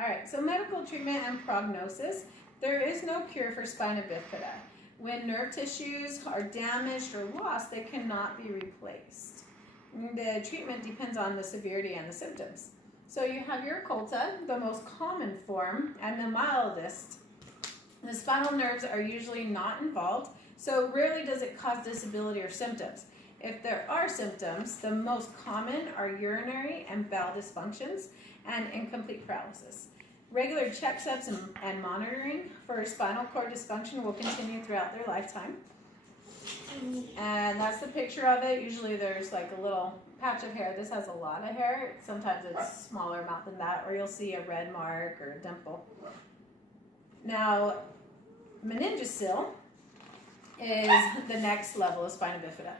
All right, so medical treatment and prognosis. There is no cure for spina bifida. When nerve tissues are damaged or lost, they cannot be replaced. The treatment depends on the severity and the symptoms. So you have your occulta, the most common form, and the mildest. The spinal nerves are usually not involved, so rarely does it cause disability or symptoms. If there are symptoms, the most common are urinary and bowel dysfunctions and incomplete paralysis. Regular checkups and monitoring for spinal cord dysfunction will continue throughout their lifetime. And that's the picture of it. Usually there's like a little patch of hair. This has a lot of hair. Sometimes it's smaller amount than that, or you'll see a red mark or a dimple. Now, meningocele is the next level of spina bifida.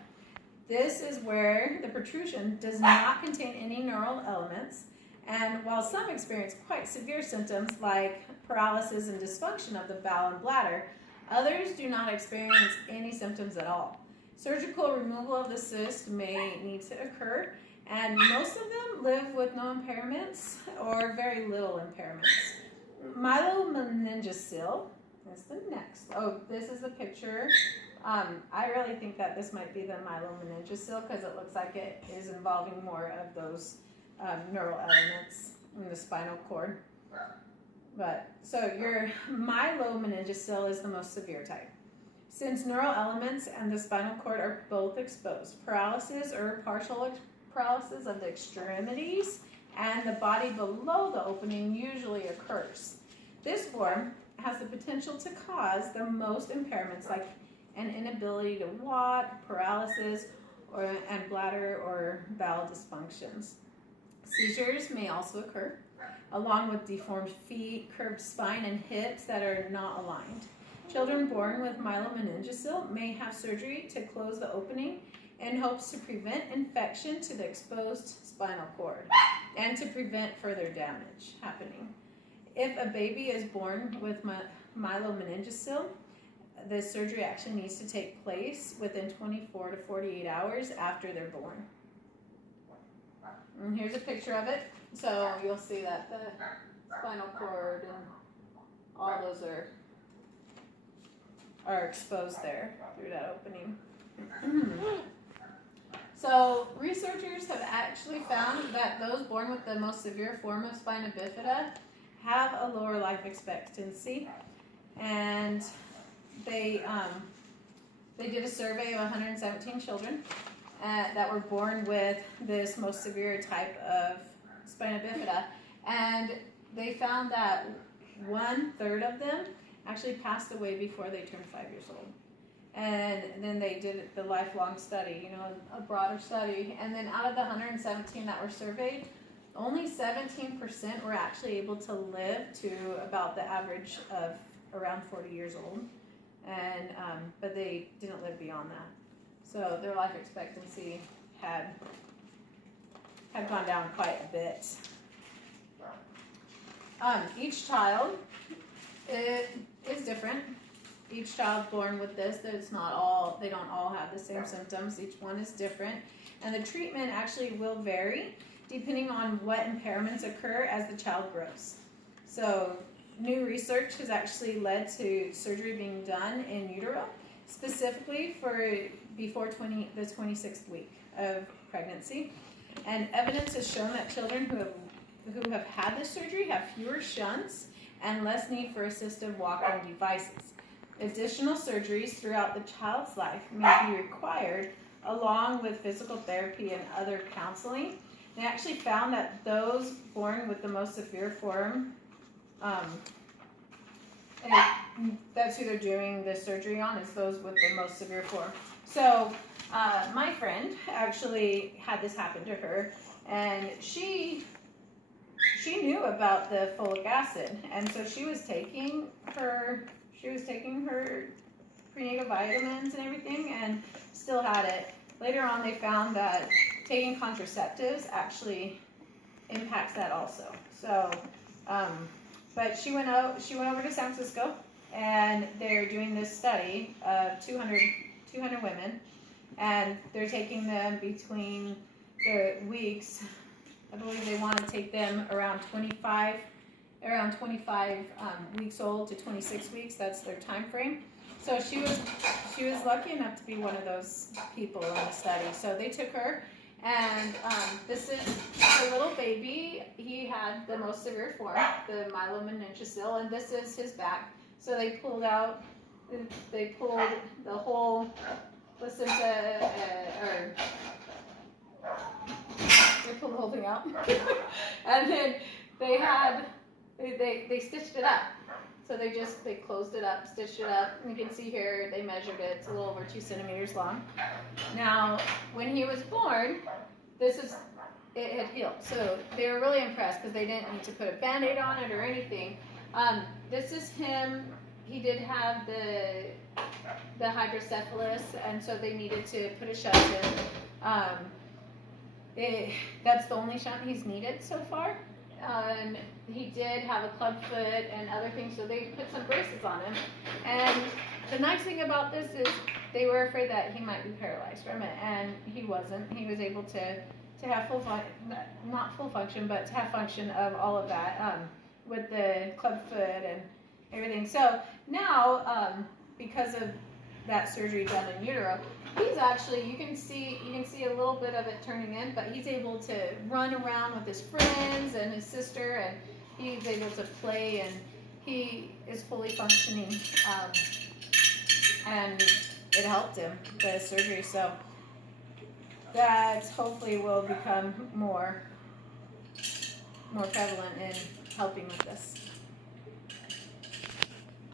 This is where the protrusion does not contain any neural elements, and while some experience quite severe symptoms like paralysis and dysfunction of the bowel and bladder, others do not experience any symptoms at all. Surgical removal of the cyst may need to occur, and most of them live with no impairments or very little impairments. Myelomeningocele is the next. Oh, this is the picture. I really think that this might be the myelomeningocele because it looks like it is involving more of those neural elements in the spinal cord. So your myelomeningocele is the most severe type. Since neural elements and the spinal cord are both exposed, paralysis or partial paralysis of the extremities and the body below the opening usually occurs. This form has the potential to cause the most impairments like an inability to walk, paralysis, and bladder or bowel dysfunctions. Seizures may also occur, along with deformed feet, curved spine, and hips that are not aligned. Children born with myelomeningocele may have surgery to close the opening in hopes to prevent infection to the exposed spinal cord and to prevent further damage happening. If a baby is born with myelomeningocele, the surgery actually needs to take place within 24 to 48 hours after they're born. And here's a picture of it. So you'll see that the spinal cord and all those are exposed there through that opening. So researchers have actually found that those born with the most severe form of spina bifida have a lower life expectancy, and they did a survey of 117 children that were born with this most severe type of spina bifida, and they found that 1/3 of them actually passed away before they turned 5 years old. And then they did the lifelong study, a broader study, and then out of the 117 that were surveyed, only 17% were actually able to live to about the average of around 40 years old, and but they didn't live beyond that. So their life expectancy had gone down quite a bit. Each child is different. Each child born with this, they don't all have the same symptoms. Each one is different, and the treatment actually will vary depending on what impairments occur as the child grows. So new research has actually led to surgery being done in utero, specifically for before the 26th week of pregnancy. And evidence has shown that children who have had this surgery have fewer shunts and less need for assistive walking devices. Additional surgeries throughout the child's life may be required, along with physical therapy and other counseling. They actually found that those born with the most severe form, that's who they're doing the surgery on, is those with the most severe form. So my friend actually had this happen to her, and she knew about the folic acid, and so she was taking her prenatal vitamins and everything, and still had it. Later on, they found that taking contraceptives actually impacts that also. So, but she went over to San Francisco, and they're doing this study of 200 women, and they're taking them between the weeks. I believe they want to take them around 25 around 25 weeks old to 26 weeks. That's their time frame. So she was lucky enough to be one of those people in the study. So they took her, and this is a little baby. He had the most severe form, the myelomeningocele, and this is his back. So they pulled the whole placenta, or they pulled the whole thing out, and then they stitched it up. So they closed it up, stitched it up. You can see here they measured it. It's a little over 2 centimeters long. Now, when he was born, it had healed. So they were really impressed because they didn't need to put a Band-Aid on it or anything. This is him. He did have the hydrocephalus, and so they needed to put a shunt in. That's the only shunt he's needed so far. And he did have a club foot and other things, so they put some braces on him. And the nice thing about this is they were afraid that he might be paralyzed from it, and he wasn't. He was able to have not full function, but to have function of all of that with the club foot and everything. So now, because of that surgery done in utero, he's actually, you can see a little bit of it turning in, but he's able to run around with his friends and his sister, and he's able to play, and he is fully functioning, and it helped him, the surgery. So that hopefully will become more prevalent in helping with this.